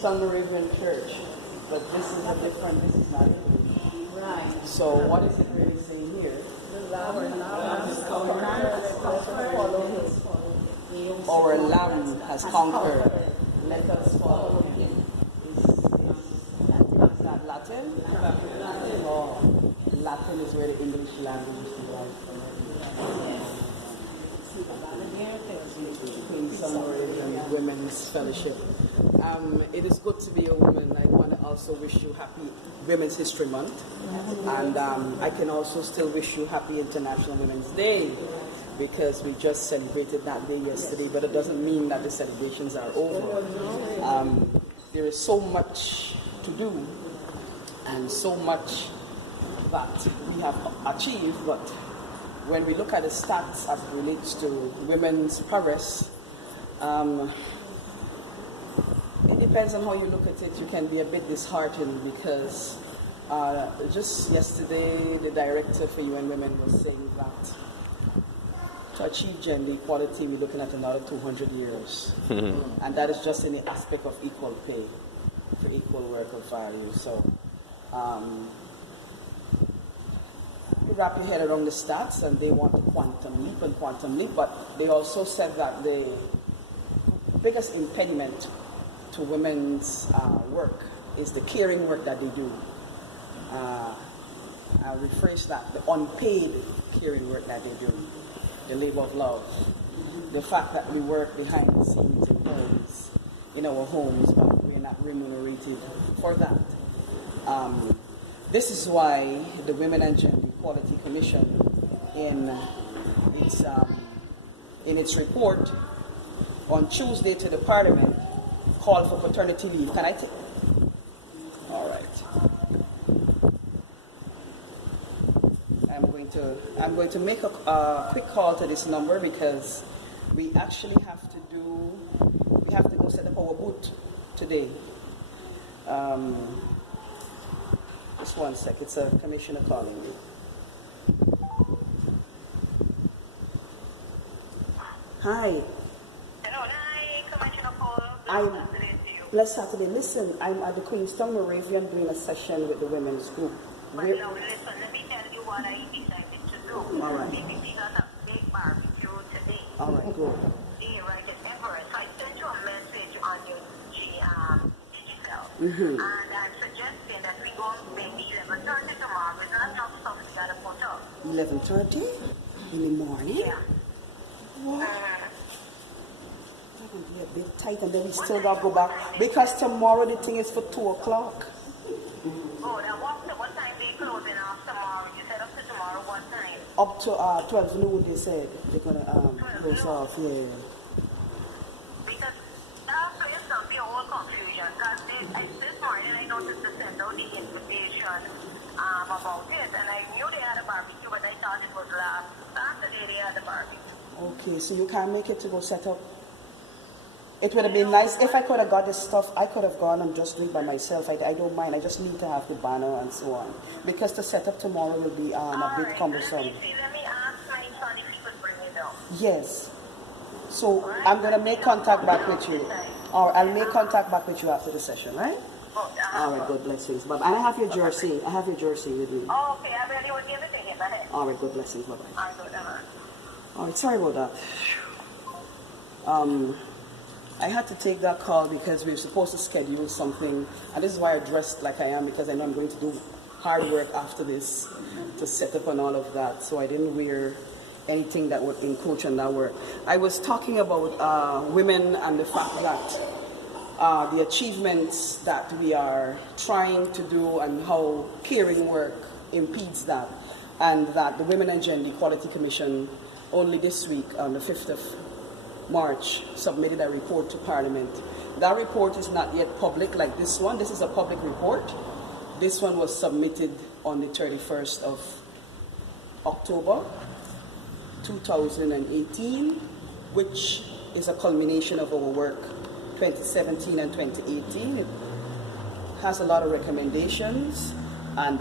Queenstown Moravian Church, but this is a different, this is not English. Right. So what is it really saying here? Our Lamb has conquered. Let us follow him. Is that Latin? Oh, Latin is where the English language is derived from. Queenstown Moravian Women's Fellowship. It is good to be a woman. I want to also wish you happy Women's History Month. And I can also still wish you happy International Women's Day, because we just celebrated that day yesterday, but it doesn't mean that the celebrations are over. There is so much to do and so much that we have achieved, but when we look at the stats as it relates to women's progress, it depends on how you look at it. You can be a bit disheartened because just yesterday the director for UN Women was saying that to achieve gender equality we're looking at another 200 years. And that is just in the aspect of equal pay for equal work of value. So you wrap your head around the stats, and they want a quantum leap, but they also said that the biggest impediment to women's work is the caring work that they do. I'll rephrase that, the unpaid caring work that they do, the labor of love, the fact that we work behind the scenes in our homes, but we're not remunerated for that. This is why the Women and Gender Equality Commission, in its report on Tuesday to the Parliament, called for paternity leave. Can I take? All right. I'm going to make a quick call to this number because we actually have to go set up our booth today. Just one sec, it's a commissioner calling me. Hi. Hello, hi, Commissioner Paul. Blessed Saturday. Listen, I'm at the Queenstown Moravian doing a session with the women's group. But now, listen, let me tell you what I decided to do. All right. We got a big barbecue today. All right, good. Right in Everett. So I sent you a message on your digital. Mm-hmm. And I'm suggesting that we go maybe 11:30 tomorrow. There's not enough stuff we got to put up. 11:30 in the morning? Yeah. What? That would be a bit tight, and then we still got to go back. Because tomorrow the thing is for 2 o'clock. Oh, now what time they closing off tomorrow? You said up to tomorrow, what time? Up to 12 noon, they said. They're going to close off, yeah. Because that place don't be a whole confusion. Because this morning I noticed to send out the invitation about it, and I knew they had a barbecue, but I thought it was last Saturday they had a barbecue. Okay, so you can't make it to go set up? It would have been nice if I could have got this stuff. I could have gone and just do it by myself. I don't mind. I just need to have the banner and so on. Because to set up tomorrow will be a bit cumbersome. Let me ask my son if he could bring it down. Yes. So I'm going to make contact back with you. Or I'll make contact back with you after the session, right? All right, good blessings. Bye-bye. And I have your jersey. I have your jersey with me. Oh, okay. I really would give it to him. All right, good blessings. Bye-bye. I do that. All right, sorry about that. I had to take that call because we were supposed to schedule something, and this is why I dressed like I am, because I know I'm going to do hard work after this to set up and all of that, so I didn't wear anything that would encroach on that work. I was talking about women and the fact that the achievements that we are trying to do and how caring work impedes that, and that the Women and Gender Equality Commission only this week on the 5th of March submitted a report to Parliament. That report is not yet public like this one. This is a public report. This one was submitted on the 31st of October 2018, which is a culmination of our work 2017 and 2018. It has a lot of recommendations, and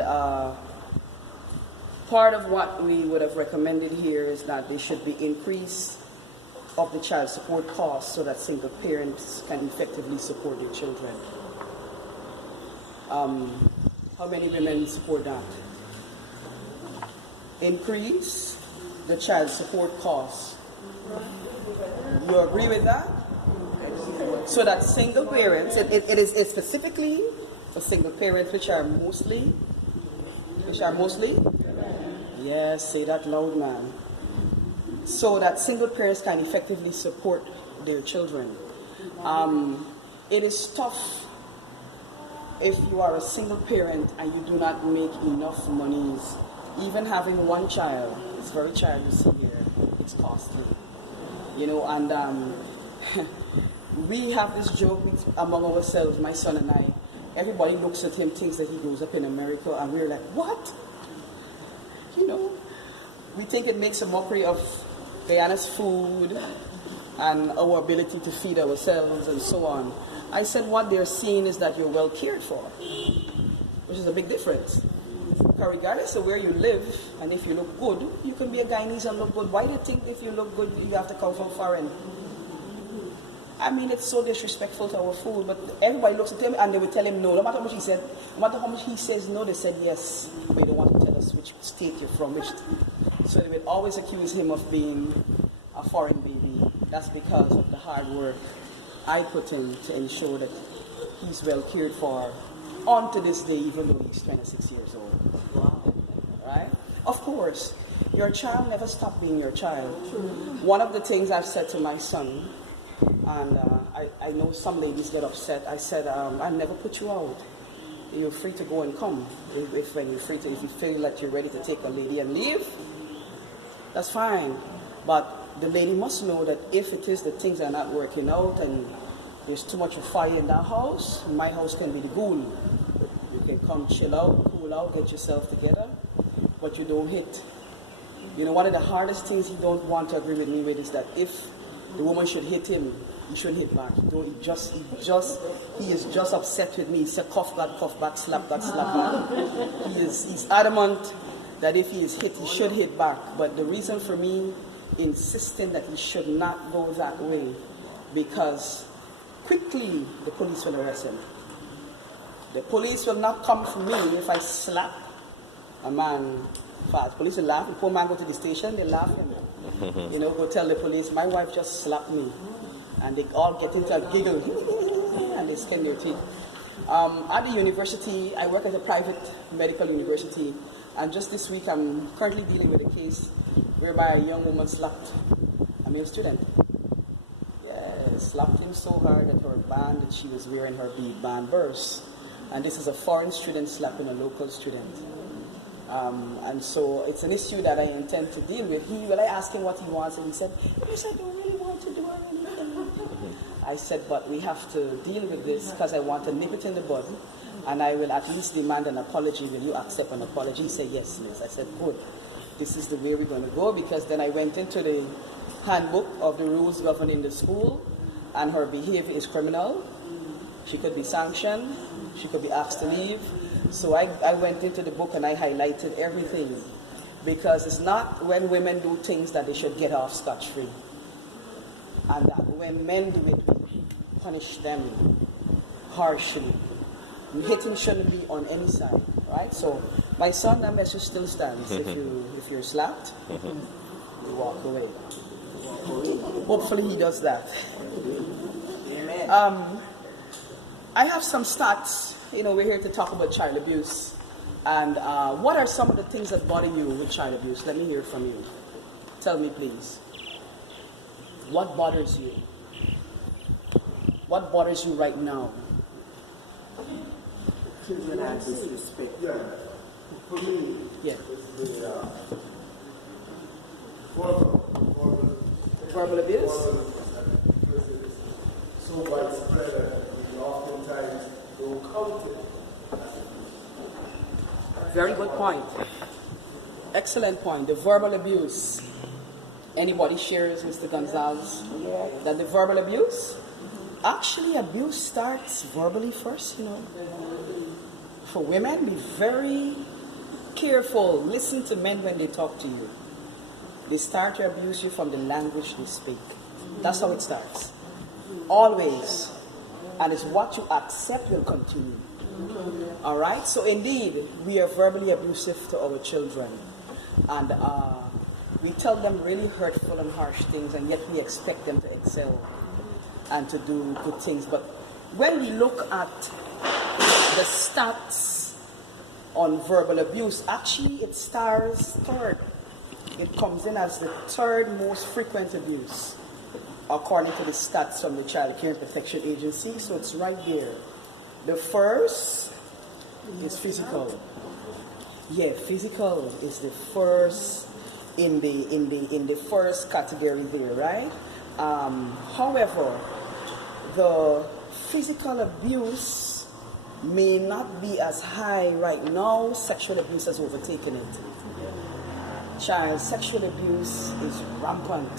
part of what we would have recommended here is that there should be increase of the child support costs so that single parents can effectively support their children. How many women support that? Increase the child support costs. You agree with that? So that single parents, it is specifically for single parents, which are mostly, yes, say that loud, man. So that single parents can effectively support their children. It is tough if you are a single parent and you do not make enough monies. Even having one child, it's very childish here, it's costly. You know, and we have this joke among ourselves, my son and I. Everybody looks at him, thinks that he grows up in America, and we're like, what? You know, we think it makes a mockery of Guyana's food and our ability to feed ourselves and so on. I said what they're seeing is that you're well cared for, which is a big difference. Because regardless of where you live, and if you look good, you can be a Guyanese and look good. Why do you think if you look good, you have to come from foreign? I mean, it's so disrespectful to our food, but everybody looks at him and they will tell him no. No matter how much he said, no matter how much he says no, they said yes. But they don't want to tell us which state you're from, so they will always accuse him of being a foreign baby. That's because of the hard work I put in to ensure that he's well cared for on to this day, even though he's 26 years old. Right? Of course, your child never stopped being your child. One of the things I've said to my son, and I know some ladies get upset, I said, I'll never put you out. You're free to go and come. If you feel that you're ready to take a lady and leave, that's fine. But the lady must know that if it is the things are not working out and there's too much of fire in that house, my house can be the ghoul. You can come chill out, cool out, get yourself together, but you don't hit. You know, one of the hardest things he don't want to agree with me with is that if the woman should hit him, he shouldn't hit back. He is just upset with me. He said, cough back, slap back. He's adamant that if he is hit, he should hit back. But the reason for me insisting that he should not go that way, because quickly the police will arrest him. The police will not come for me if I slap a man fast. Police will laugh. The poor man go to the station, they laugh and you know, go tell the police, my wife just slapped me. And they all get into a giggle and they skin their teeth. At the university, I work at a private medical university, and just this week I'm currently dealing with a case whereby a young woman slapped a male student. Yes, slapped him so hard that her band that she was wearing, her bead band, burst. And this is a foreign student slapping a local student. And so it's an issue that I intend to deal with. When I asked him what he wants, and he said, yes, I don't really want to do anything. I said, but we have to deal with this because I want to nip it in the bud, and I will at least demand an apology. Will you accept an apology? He said, yes, Liz. I said, good. This is the way we're going to go, because then I went into the handbook of the rules governing the school, and her behavior is criminal. She could be sanctioned. She could be asked to leave. So I went into the book and I highlighted everything, because it's not when women do things that they should get off scotch-free. And that when men do it, we punish them harshly. Hitting shouldn't be on any side, right? So my son, that message still stands. If you're slapped, you walk away. Hopefully he does that. Amen. I have some stats. You know, we're here to talk about child abuse. And what are some of the things that bother you with child abuse? Let me hear from you. Tell me, please. What bothers you? What bothers you right now? Children are disrespect. Yeah. For me, yeah. It's the verbal abuse? So widespread that we oftentimes don't count it. Very good point. Excellent point. The verbal abuse. Anybody shares, Mr. Gonzalez, that the verbal abuse? Actually, abuse starts verbally first, you know. For women, be very careful. Listen to men when they talk to you. They start to abuse you from the language they speak. That's how it starts. Always. And it's what you accept will continue. All right? So indeed, we are verbally abusive to our children. And we tell them really hurtful and harsh things, and yet we expect them to excel and to do good things. But when we look at the stats on verbal abuse, actually it stars third. It comes in as the third most frequent abuse, according to the stats from the Child Care and Protection Agency. So it's right there. The first is physical. Yeah, physical is the first in the first category there, right? However, the physical abuse may not be as high right now. Sexual abuse has overtaken it. Child sexual abuse is rampant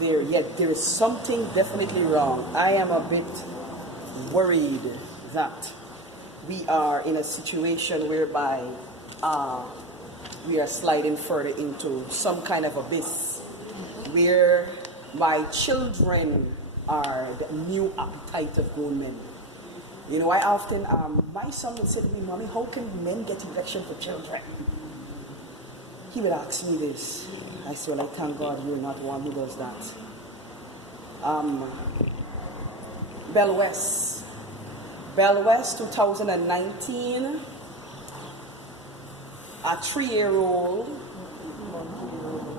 there, yet there is something definitely wrong. I am a bit worried that we are in a situation whereby we are sliding further into some kind of abyss where my children are the new appetite of grown men. You know, I often, my son will say to me, Mommy, how can men get erection for children? He would ask me this. I said, well, I thank God you're not one who does that. Bell West, 2019, a 3-year-old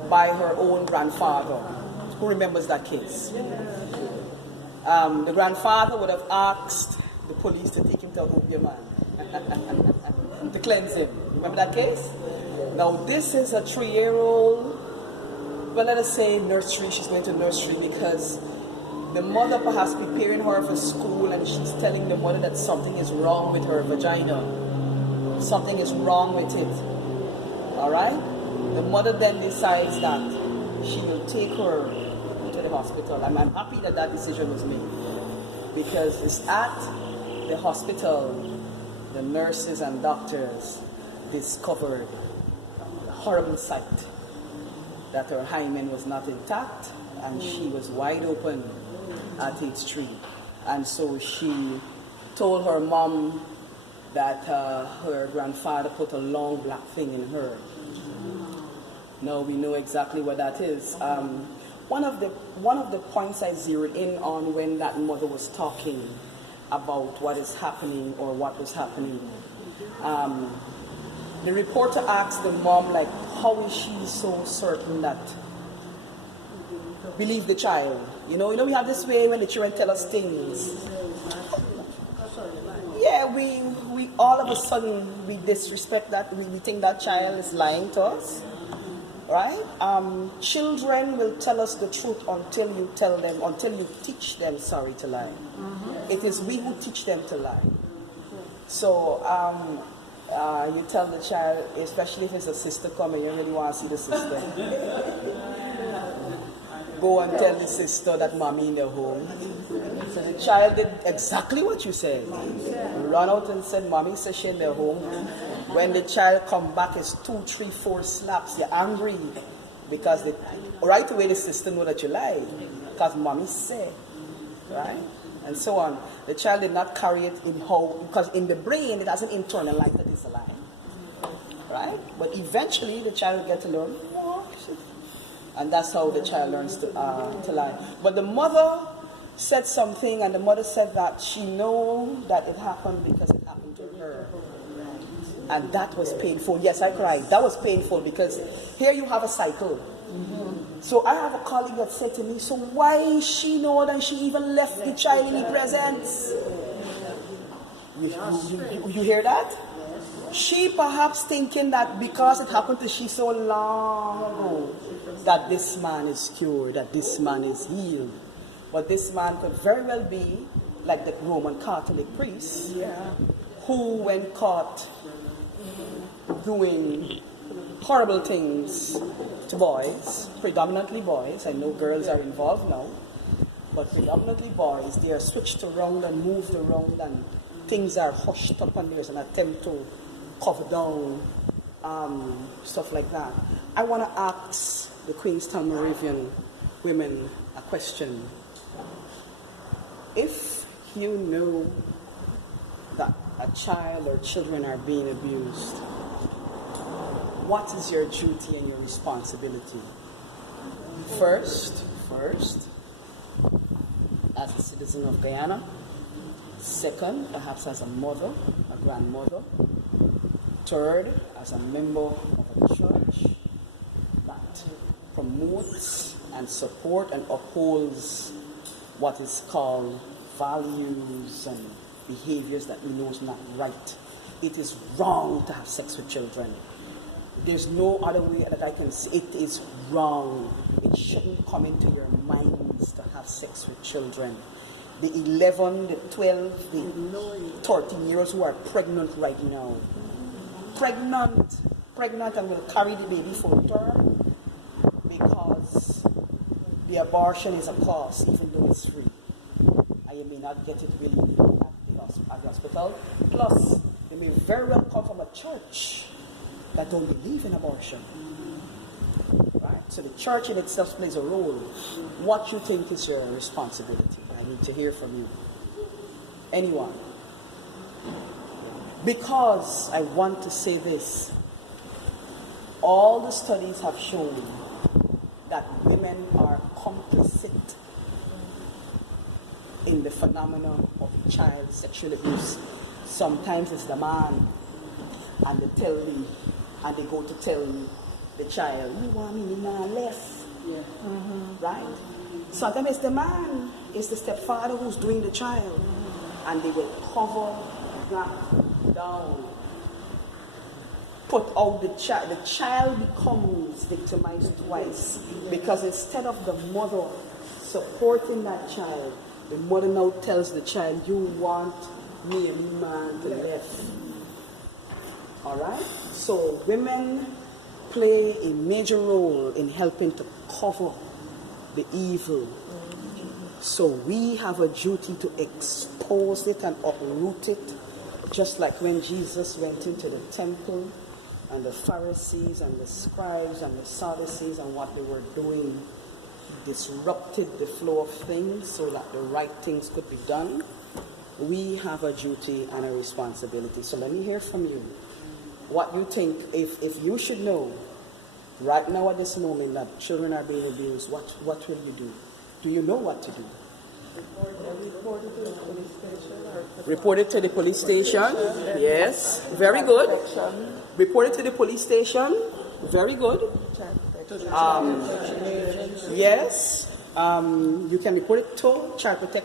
by her own grandfather. Who remembers that case? The grandfather would have asked the police to take him to a opium man to cleanse him. Remember that case? Now this is a 3-year-old, well, let us say nursery. She's going to nursery because the mother perhaps preparing her for school, and she's telling the mother that something is wrong with her vagina. Something is wrong with it. All right? The mother then decides that she will take her to the hospital. And I'm happy that that decision was made, because it's at the hospital the nurses and doctors discovered a horrible sight, that her hymen was not intact and she was wide open at age 3. And so she told her mom that her grandfather put a long black thing in her. Now we know exactly what that is. One of the points I zeroed in on when that mother was talking about what is happening or what was happening, the reporter asked the mom, like, how is she so certain that, believe the child? You know we have this way when the children tell us things. Yeah, we all of a sudden we disrespect that, we think that child is lying to us. Right? Children will tell us the truth until you tell them, until you teach them, to lie. It is we who teach them to lie. So you tell the child, especially if it's a sister coming, you really want to see the sister. Go and tell the sister that mommy in the home. So the child did exactly what you said. Run out and said, mommy says she in the home. When the child come back, it's 2, 3, 4 slaps. You're angry because right away the sister know that you lie because mommy said, right? And so on. The child did not carry it in how, because in the brain it doesn't internalize that it's a lie, right? But eventually the child will get to learn, oh, shit. And that's how the child learns to lie. But the mother said something, and the mother said that she knows that it happened because it happened to her. And that was painful. Yes, I cried. That was painful because here you have a cycle. So I have a colleague that said to me, so why she know that she even left the child in the presence? You hear that? She perhaps thinking that because it happened to she so long ago, that this man is cured, that this man is healed. But this man could very well be like the Roman Catholic priest, who when caught doing horrible things to boys, predominantly boys, I know girls are involved now, but predominantly boys, they are switched around and moved around and things are hushed up and there's an attempt to cover down stuff like that. I want to ask the Queenstown Moravian women a question. If you know that a child or children are being abused, what is your duty and your responsibility? First, as a citizen of Guyana. Second, perhaps as a mother, a grandmother. Third, as a member of a church that promotes and supports and upholds what is called values and behaviors that we know is not right. It is wrong to have sex with children. There's no other way that I can say it is wrong. It shouldn't come into your minds to have sex with children. The 11, the 12, the 13-year-olds who are pregnant right now. Pregnant and will carry the baby full term because the abortion is a cost, even though it's free. And you may not get it really at the hospital. Plus, you may very well come from a church that don't believe in abortion. Right? So the church in itself plays a role. What you think is your responsibility? I need to hear from you. Anyone? Because I want to say this. All the studies have shown that women are complicit in the phenomenon of child sexual abuse. Sometimes it's the man, and they go to tell the child, you want me now left. Yeah. Right? Sometimes it's the man, it's the stepfather who's doing the child, and they will cover that down. Put out the child. The child becomes victimized twice because instead of the mother supporting that child, the mother now tells the child, you want me and me man to left. Alright? So women play a major role in helping to cover the evil. So we have a duty to expose it and uproot it, just like when Jesus went into the temple and the Pharisees and the scribes and the Sadducees and what they were doing disrupted the flow of things so that the right things could be done. We have a duty and a responsibility. So let me hear from you. What you think, if you should know right now at this moment that children are being abused, what will you do? Do you know what to do? Report it to the police station. Yes, very good. Report it to the police station. Very good. Yes, you can report it to child protection.